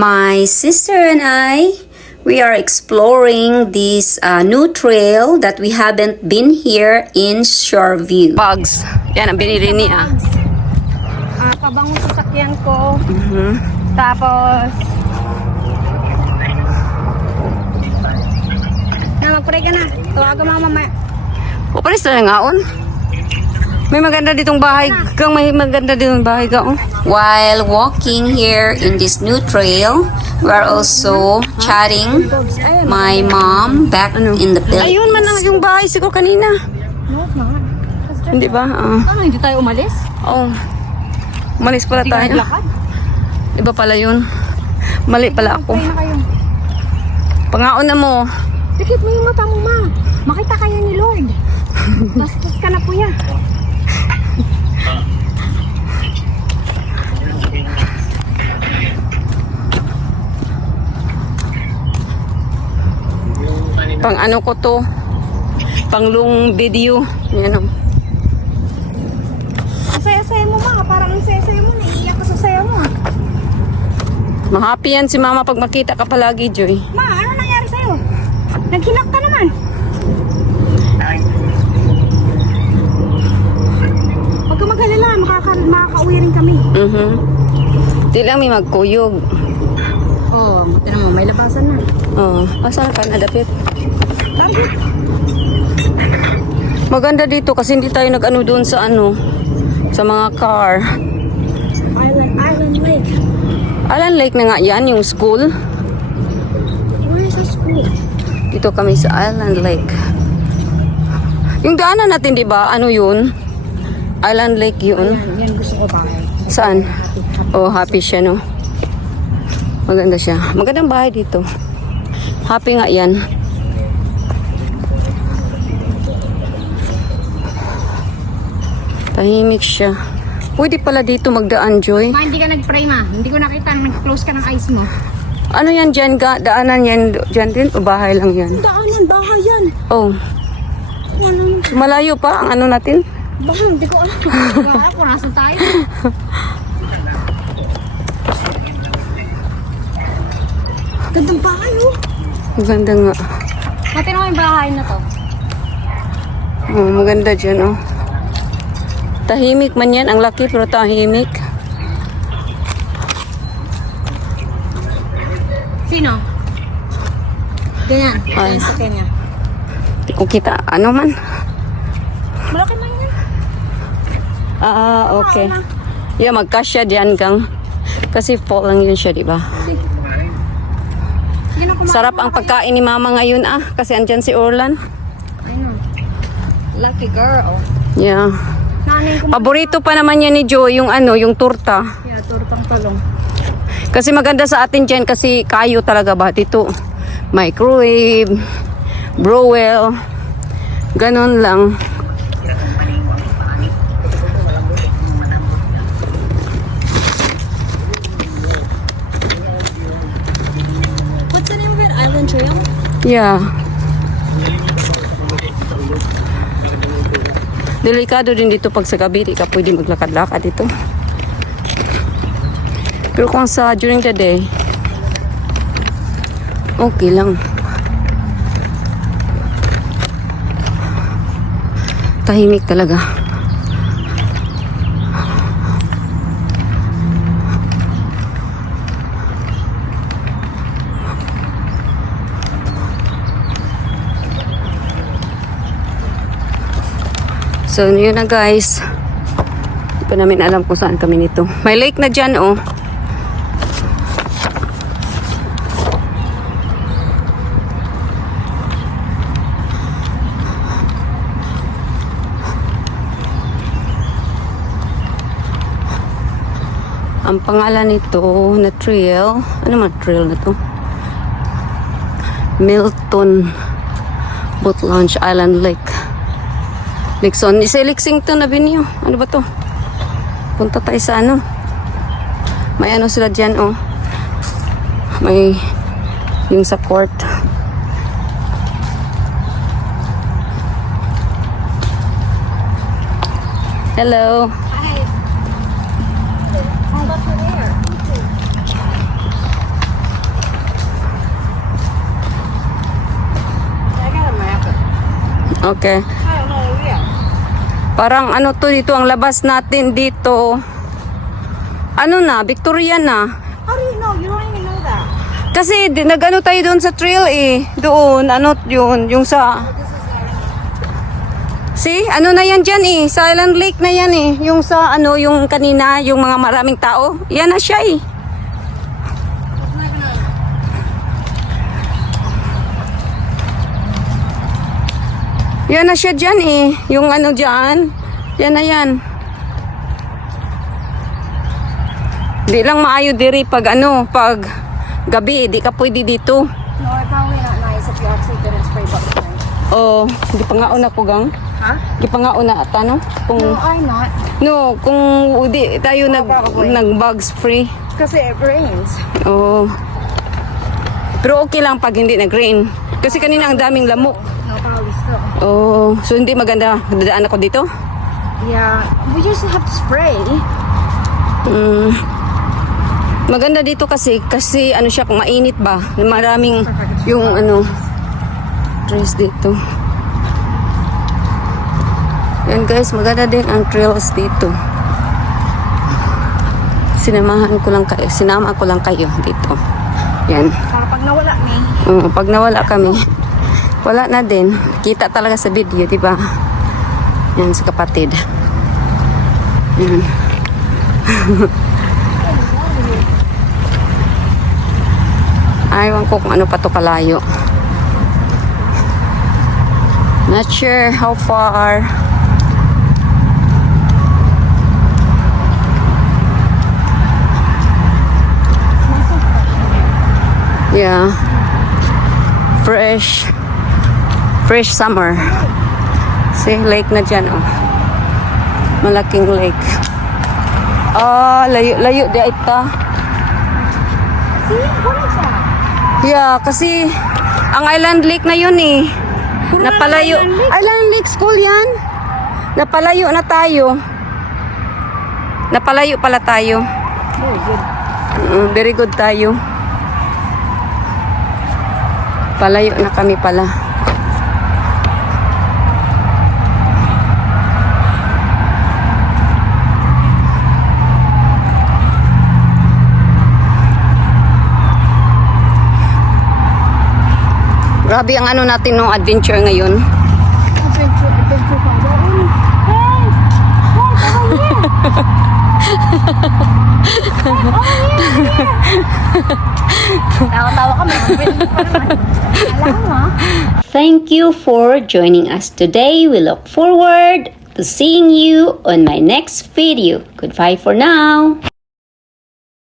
My sister and I, we are exploring this new trail that we haven't been here in Shoreview. Bugs. Yan ang binili niya. Pabango sa sakyan ko. Tapos, mag-pray ka na. Tawagan mo mamaya. O, pares na ngaon. May maganda ditong bahay. May maganda ditong bahay ka. Oh. While walking here in this new trail, we are also chatting my mom back in the Philippines. Ayun man ang yung bahay siguro kanina. No, ma. Hindi ba? Ano, hindi tayo umalis? Oh. Umalis pala Hindi ka tayo. naglakad? Iba pala yun. Mali pala ako. Pray na kayo. Pangaon na mo. Tikit mo yung mata mo, ma. Makita kaya ni Lord. Bastos ka na, kuya. Pang ano ko to? Pang long video. Yan o. Ang saya-saya mo, ma. Parang ang saya-saya mo. Naiiyak ka sa saya mo. Ma-happy yan si mama pag makita ka palagi, Joy. Ma, ano nangyari sa'yo? Naghilak ka naman. Huwag ka mag-alala. Makaka-uwi rin kami. Di lang may magkuyog. Oo, buti naman. May labasan na. Oh, asan ka nadapit? Maganda dito kasi hindi tayo nag-ano doon sa ano, sa mga car. Island Lake. Island Lake na nga yan, yung school. Where is the school? Dito kami sa Island Lake. Yung daanan natin, di ba? Ano yun? Island Lake yun. Yan gusto ko ba? Saan? Oh, happy siya, no? Maganda siya. Magandang bahay dito. Happy nga yan. Tahimik siya. Pwede pala dito magdaan, Joy. Ma, hindi ka nag-pray, ma. Hindi ko nakita. Nag-close ka ng eyes mo. Ano yan dyan ga? Daanan yan dyan din? O bahay lang yan? Daanan, bahay yan. Oh. Malayo pa ang ano natin? Baka, hindi ko alam. Baka ako, nasan tayo? Gandang bahay, oh. Maganda nga. Natin mo yung bahay na to. Oh, maganda dyan, oh. Tahimik man yan. Ang laki pero tahimik. Sino? Ganyan. Ay. Ganyan sa kanya. Di ko kita. Ano man? Malaki man yan. Okay. Yeah, magkasya dyan kang. Kasi fall lang yun siya, di ba? Sige na, kumain Sarap ang pagkain ni mama ngayon, kasi andyan si Orlan. I know. Lucky girl. Yeah. Nanay ko. Paborito pa naman yan ni Joy, yung ano, yung turta. Yeah, tortang talong. Kasi maganda sa atin dyan kasi kayo talaga ba dito. Microwave, browell, ganon lang. What's the name of it? Island Trail? Yeah. Delikado din dito pag sa gabi, di ka pwede maglakad-lakad dito. Pero kung sa during the day, okay lang. Tahimik talaga. So, yun na guys. Hindi pa namin alam kung saan kami nito. May lake na dyan, oh. Ang pangalan nito na trail, ano man trail na to? Milton Boat Launch Island Lake. Lexon, isa Lexington Avenue. Ano ba to? Punta tayo sa ano? May ano sila dyan, oh. May yung sa court. Hello. Hi. How about your hair? Okay. Parang ano to dito, ang labas natin dito. Ano na, Victoria na. How do you know? You don't even know that. Kasi nag-ano tayo doon sa trail eh. Doon, ano yun, yung sa... See, ano na yan dyan eh. Silent Lake na yan eh. Yung sa ano, yung kanina, yung mga maraming tao. Yan na siya eh. Yan na siya dyan eh. Yung ano dyan. Yan na yan. Di lang maayo diri pag ano, pag gabi. Di ka pwede dito. No, it's probably not nice if you actually didn't spray bug spray. Oh, di pa nga una ko gang. Huh? Di pa nga una ata no? Kung, No, I'm not. no, kung di tayo nag-bug spray. Kasi it rains. Oh. Pero okay lang pag hindi nag-rain. Kasi kanina ang daming lamok. No, probably still. Oh, so hindi maganda. Dadaan ako dito? Yeah, we just have to spray. Mm. Maganda dito kasi ano siya, kung mainit ba. Maraming yung ano trees dito. Yan guys, maganda din ang trails dito. Sinama ko lang kayo dito. Yan. Para pag nawala ni. Pag nawala kami, wala na din. Kita talaga sa video, di ba? Yan sa kapatid. Yan. Ayaw ko kung ano pa to kalayo. Not sure how far. Yeah. Fresh summer. See, lake na dyan, oh. Malaking lake. Layo di ita. See? What is that? Yeah, kasi ang Island Lake na yun eh. Napalayo. Island Lake School yan. Napalayo na tayo. Napalayo pala tayo. Very good. Very good tayo. Palayo na kami pala. Grabe ang ano natin nung adventure ngayon. Adventure pa doon. Hey! Tawa-tawa kami. Alam mo? Thank you for joining us today. We look forward to seeing you on my next video. Goodbye for now.